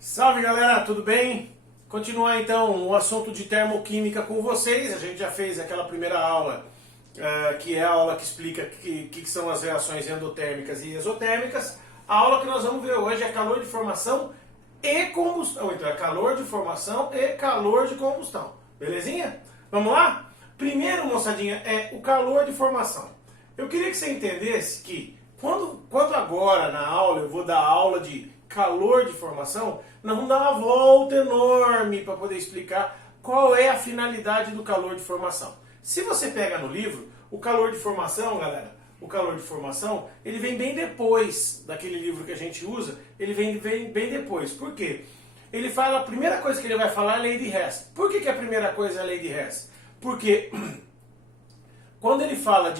Salve galera, tudo bem? Continuar então o assunto de termoquímica com vocês. A gente já fez aquela primeira aula, que é a aula que explica o que são as reações endotérmicas e exotérmicas. A aula que nós vamos ver hoje é calor de formação e combustão. Então é calor de formação e calor de combustão. Belezinha? Vamos lá? Primeiro, moçadinha, é o calor de formação. Eu queria que você entendesse que quando agora na aula eu vou dar aula de calor de formação, nós vamos dar uma volta enorme para poder explicar qual é a finalidade do calor de formação. Se você pega no livro, o calor de formação, galera, o calor de formação, ele vem bem depois daquele livro que a gente usa, ele vem bem depois. Por quê? Ele fala, a primeira coisa que ele vai falar é a lei de Hess. Por que a primeira coisa é a lei de Hess? Porque quando ele fala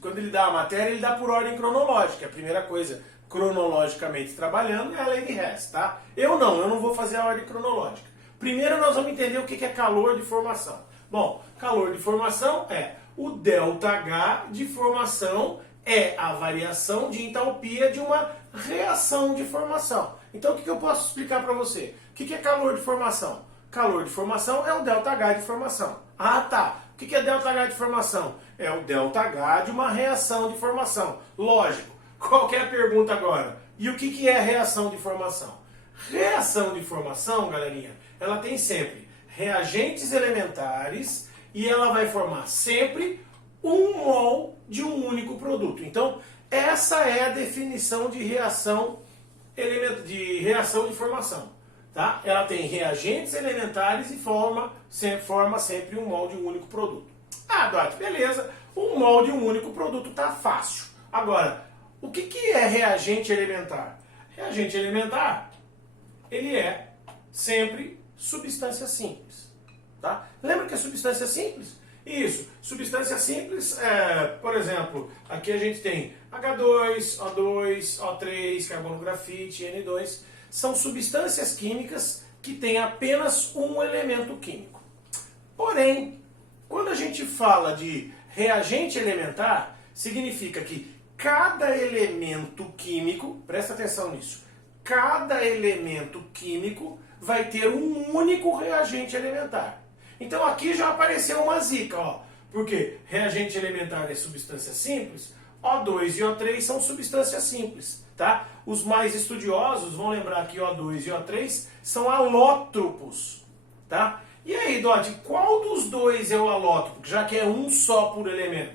quando ele dá a matéria, ele dá por ordem cronológica. A primeira coisa, cronologicamente trabalhando, é a lei de Hess, tá? Eu não vou fazer a ordem cronológica. Primeiro nós vamos entender o que é calor de formação. Bom, calor de formação é o ΔH de formação, é a variação de entalpia de uma reação de formação. Então o que eu posso explicar para você? O que é calor de formação? Calor de formação é o ΔH de formação. Ah, tá. O que é ΔH de formação? É o ΔH de uma reação de formação. Lógico. Qual que é a pergunta agora? E o que é reação de formação? Reação de formação, galerinha, ela tem sempre reagentes elementares e ela vai formar sempre um mol de um único produto. Então, essa é a definição de reação de formação. Tá? Ela tem reagentes elementares e forma sempre um mol de um único produto. Ah, Dot, beleza. Um mol de um único produto tá fácil. Agora, o que é reagente elementar? Reagente elementar, ele é sempre substância simples. Tá? Lembra que é substância simples? Isso, substância simples, por exemplo, aqui a gente tem H2, O2, O3, carbono grafite, N2. São substâncias químicas que têm apenas um elemento químico. Porém, quando a gente fala de reagente elementar, significa que cada elemento químico, presta atenção nisso, cada elemento químico vai ter um único reagente elementar. Então aqui já apareceu uma zica, ó, porque reagente elementar é substância simples, O2 e O3 são substâncias simples, tá? Os mais estudiosos vão lembrar que O2 e O3 são alótropos, tá? E aí, Dodge, qual dos dois é o alótropo, já que é um só por elemento?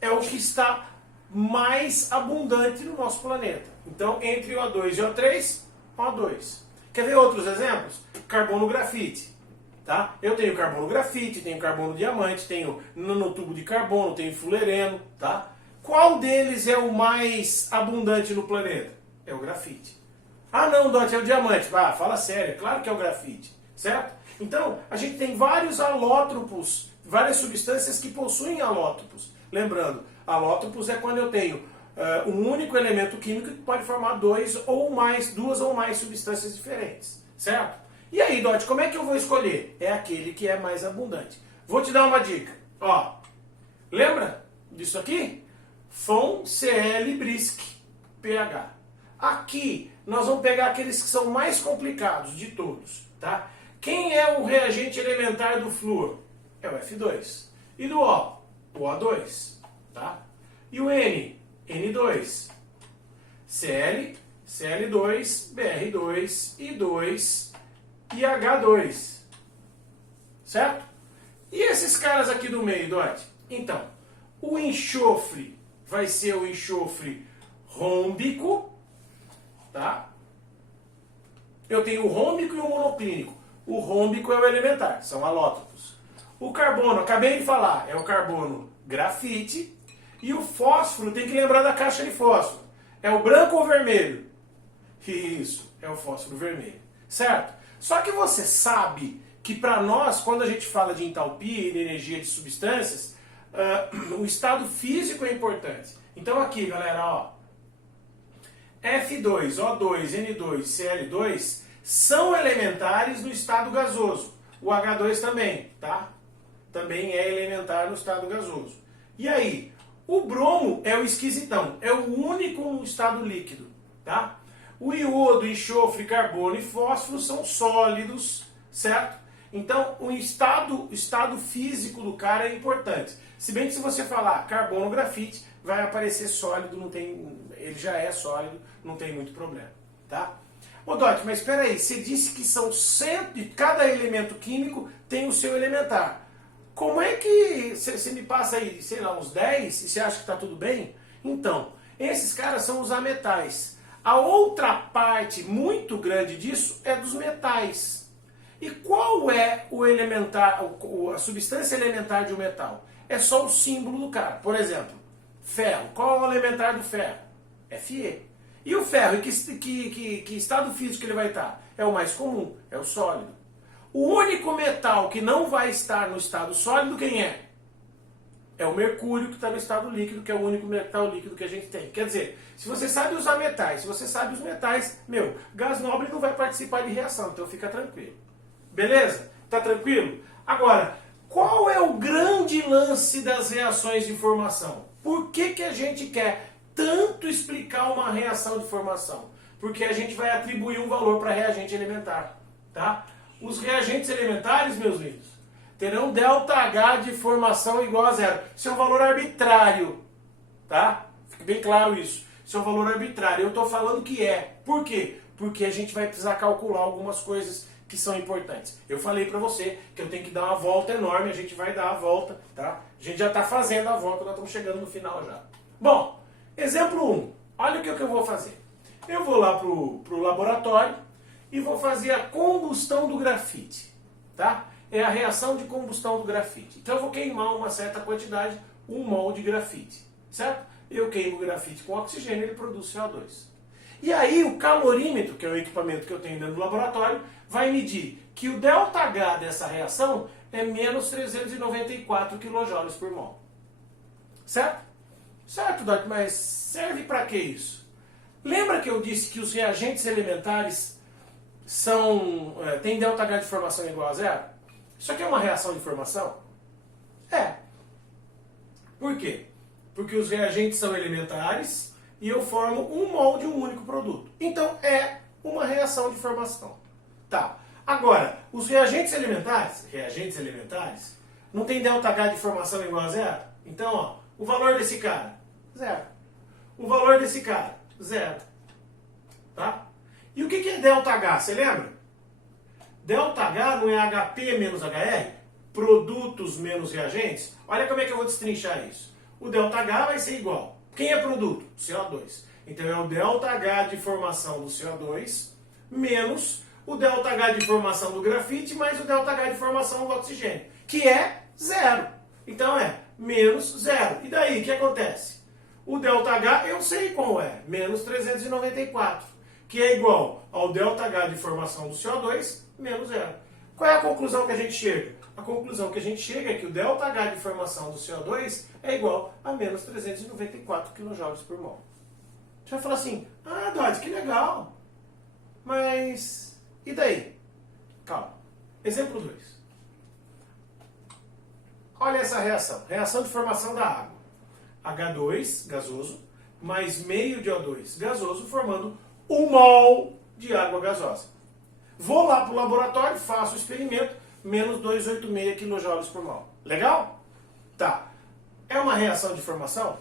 É o que está mais abundante no nosso planeta. Então, entre O2 e O3, O2. Quer ver outros exemplos? Carbono grafite. Tá? Eu tenho carbono grafite, tenho carbono diamante, tenho nanotubo de carbono, tenho fulereno. Tá? Qual deles é o mais abundante no planeta? É o grafite. Ah não, Dante, é o diamante. Ah, fala sério, é claro que é o grafite. Certo? Então, a gente tem vários alótropos, várias substâncias que possuem alótropos. Lembrando, alótropos é quando eu tenho um único elemento químico que pode formar duas ou mais substâncias diferentes, certo? E aí, Dot, como é que eu vou escolher? É aquele que é mais abundante. Vou te dar uma dica. Ó, lembra disso aqui? FON-CL Brisk pH. Aqui nós vamos pegar aqueles que são mais complicados de todos, tá? Quem é o reagente elementar do flúor? É o F2. E do O? O O2. Tá? E o N? N2. Cl, Cl2, Br2, I2 e H2. Certo? E esses caras aqui do meio, Dot? Então, o enxofre vai ser o enxofre rômbico, tá? Eu tenho o rômbico e o monoclínico. O rômbico é o elementar, são alótropos. O carbono, acabei de falar, é o carbono grafite. E o fósforo, tem que lembrar da caixa de fósforo. É o branco ou vermelho? Isso, é o fósforo vermelho. Certo? Só que você sabe que para nós, quando a gente fala de entalpia e de energia de substâncias, o estado físico é importante. Então aqui, galera, ó, F2, O2, N2, Cl2 são elementares no estado gasoso. O H2 também, tá? Também é elementar no estado gasoso. E aí, o bromo é o esquisitão, é o único no estado líquido, tá? O iodo, enxofre, carbono e fósforo são sólidos, certo? Então, o estado físico do cara é importante. Se bem que se você falar carbono, grafite, vai aparecer sólido, não tem, ele já é sólido, não tem muito problema, tá? Ô Dot, mas espera aí, você disse que são 100, cada elemento químico tem o seu elementar. Como é que você me passa aí, sei lá, uns 10 e você acha que está tudo bem? Então, esses caras são os ametais. A outra parte muito grande disso é dos metais. E qual é o elementar, a substância elementar de um metal? É só o símbolo do cara. Por exemplo, ferro. Qual é o elementar do ferro? Fe. E o ferro, em que estado físico ele vai estar? É o mais comum, é o sólido. O único metal que não vai estar no estado sólido, quem é? É o mercúrio, que está no estado líquido, que é o único metal líquido que a gente tem. Quer dizer, se você sabe usar metais, se você sabe os metais, gás nobre não vai participar de reação, então fica tranquilo. Beleza? Tá tranquilo? Agora, qual é o grande lance das reações de formação? Por que a gente quer tanto explicar uma reação de formação? Porque a gente vai atribuir um valor para reagente elementar, tá? Os reagentes elementares, meus lindos, terão ΔH de formação igual a zero. Isso é um valor arbitrário, tá? Fique bem claro isso. Isso é um valor arbitrário. Eu estou falando que é. Por quê? Porque a gente vai precisar calcular algumas coisas que são importantes. Eu falei para você que eu tenho que dar uma volta enorme, a gente vai dar a volta, tá? A gente já está fazendo a volta, nós estamos chegando no final já. Bom, exemplo 1. Olha o que eu vou fazer. Eu vou lá pro laboratório e vou fazer a combustão do grafite, tá? É a reação de combustão do grafite. Então eu vou queimar uma certa quantidade, 1 mol de grafite, certo? Eu queimo o grafite com oxigênio, ele produz CO2. E aí o calorímetro, que é o equipamento que eu tenho dentro do laboratório, vai medir que o ΔH dessa reação é menos 394 kJ por mol. Certo? Certo, Doc, mas serve para que isso? Lembra que eu disse que os reagentes elementares têm ΔH de formação igual a zero? Isso aqui é uma reação de formação? É. Por quê? Porque os reagentes são elementares e eu formo 1 mol de um único produto. Então é uma reação de formação. Tá. Agora, os reagentes elementares, não tem ΔH de formação igual a zero? Então, ó, o valor desse cara, zero. O valor desse cara, zero. Tá? E o que é ΔH? Você lembra? ΔH não é HP menos HR? Produtos menos reagentes? Olha como é que eu vou destrinchar isso. O ΔH vai ser igual. Quem é produto? CO2. Então é o ΔH de formação do CO2 menos o ΔH de formação do grafite mais o ΔH de formação do oxigênio, que é zero. Então é menos zero. E daí, o que acontece? O ΔH eu sei qual é, menos 394, que é igual ao ΔH de formação do CO2 menos zero. Qual é a conclusão que a gente chega? A conclusão que a gente chega é que o ΔH de formação do CO2 é igual a menos 394 kJ por mol. Você vai falar assim, ah, Dodge, que legal. Mas, e daí? Calma. Exemplo 2. Olha essa reação. Reação de formação da água. H2, gasoso, mais meio de O2, gasoso, formando 1 mol de água gasosa. Vou lá para o laboratório, faço o experimento, menos 286 kJ por mol. Legal? Tá. É uma reação de formação?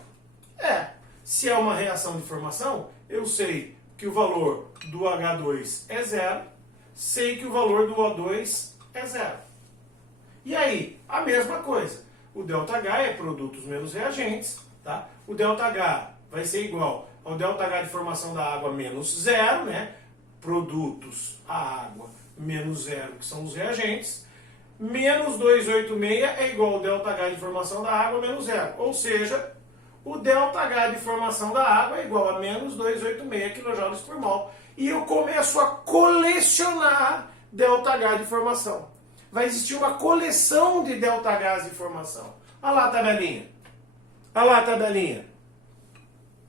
É. Se é uma reação de formação, eu sei que o valor do H2 é zero, sei que o valor do O2 é zero. E aí, a mesma coisa. O ΔH é produtos menos reagentes, tá? O ΔH vai ser igual ao ΔH de formação da água menos zero, né? Produtos, a água, menos zero, que são os reagentes, menos 286 é igual ao ΔH de formação da água menos zero. Ou seja, o ΔH de formação da água é igual a menos 286 kJ por mol. E eu começo a colecionar ΔH de formação. Vai existir uma coleção de ΔHs de formação. Olha lá a tabelinha. Olha lá a tabelinha.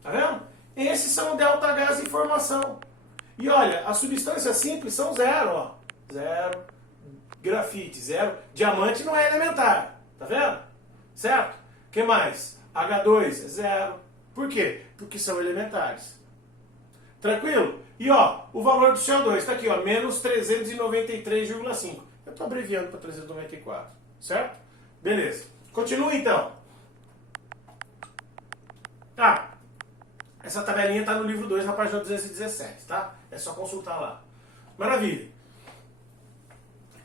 Tá vendo? Esses são ΔHs de formação. E olha, as substâncias simples são zero, ó. Zero. Grafite, zero. Diamante não é elementar. Tá vendo? Certo? O que mais? H2 é zero. Por quê? Porque são elementares. Tranquilo? E ó, o valor do CO2 está aqui, ó, menos 393,5. Eu estou abreviando para 394, certo? Beleza. Continua então. Ah, essa tabelinha está no livro 2, na página 217, tá? É só consultar lá. Maravilha.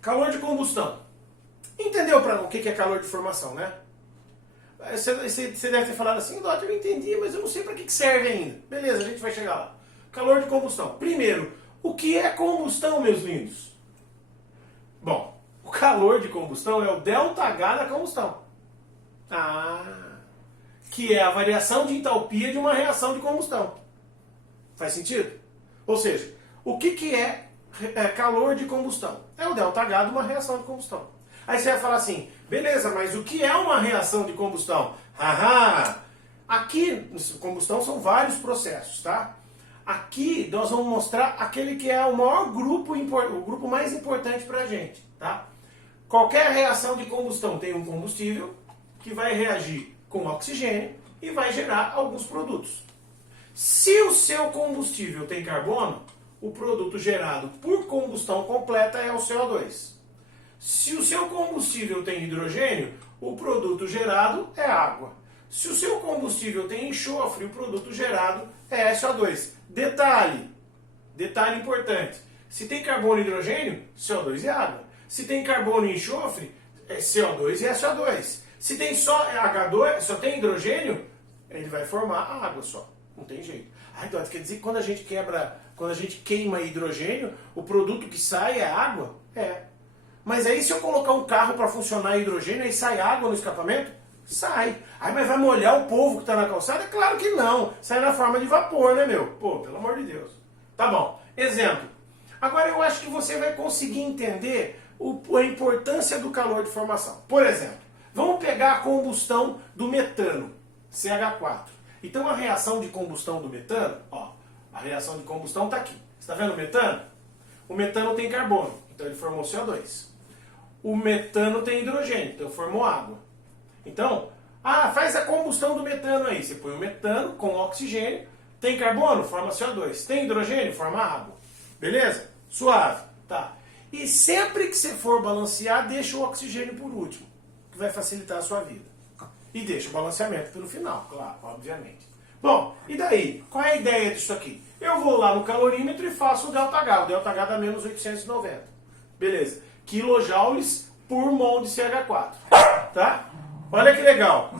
Calor de combustão. Entendeu o que é calor de formação, né? Você deve ter falado assim, Dóttir, eu entendi, mas eu não sei para que serve ainda. Beleza, a gente vai chegar lá. Calor de combustão. Primeiro, o que é combustão, meus lindos? Bom, o calor de combustão é o ΔH da combustão. Que é a variação de entalpia de uma reação de combustão. Faz sentido? Ou seja, o que é calor de combustão? É o ΔH de uma reação de combustão. Aí você vai falar assim, beleza, mas o que é uma reação de combustão? Aqui, combustão são vários processos, tá? Aqui nós vamos mostrar aquele que é o maior grupo, o grupo mais importante para a gente, tá? Qualquer reação de combustão tem um combustível que vai reagir com oxigênio e vai gerar alguns produtos. Se o seu combustível tem carbono, o produto gerado por combustão completa é o CO2. Se o seu combustível tem hidrogênio, o produto gerado é água. Se o seu combustível tem enxofre, o produto gerado é SO2. Detalhe importante, se tem carbono e hidrogênio, CO2 e água. Se tem carbono e enxofre, é CO2 e SO2. Se tem só H2, só tem hidrogênio, ele vai formar água só. Não tem jeito. Então, quer dizer que quando a gente queima hidrogênio, o produto que sai é água? É. Mas aí se eu colocar um carro para funcionar hidrogênio, aí sai água no escapamento? Sai. Mas vai molhar o povo que está na calçada? É claro que não. Sai na forma de vapor, né, meu? Pô, pelo amor de Deus. Tá bom. Exemplo. Agora eu acho que você vai conseguir entender a importância do calor de formação. Por exemplo, vamos pegar a combustão do metano, CH4. Então a reação de combustão do metano, ó, a reação de combustão está aqui. Você está vendo o metano? O metano tem carbono, então ele formou CO2. O metano tem hidrogênio, então formou água. Então, faz a combustão do metano aí. Você põe o metano com oxigênio, tem carbono, forma CO2. Tem hidrogênio, forma água. Beleza? Suave. Tá. E sempre que você for balancear, deixa o oxigênio por último, que vai facilitar a sua vida. E deixa o balanceamento pelo final, claro, obviamente. Bom, e daí? Qual é a ideia disso aqui? Eu vou lá no calorímetro e faço o ΔH. O ΔH dá menos 890. Beleza. Quilojoules por mol de CH4. Tá? Olha que legal.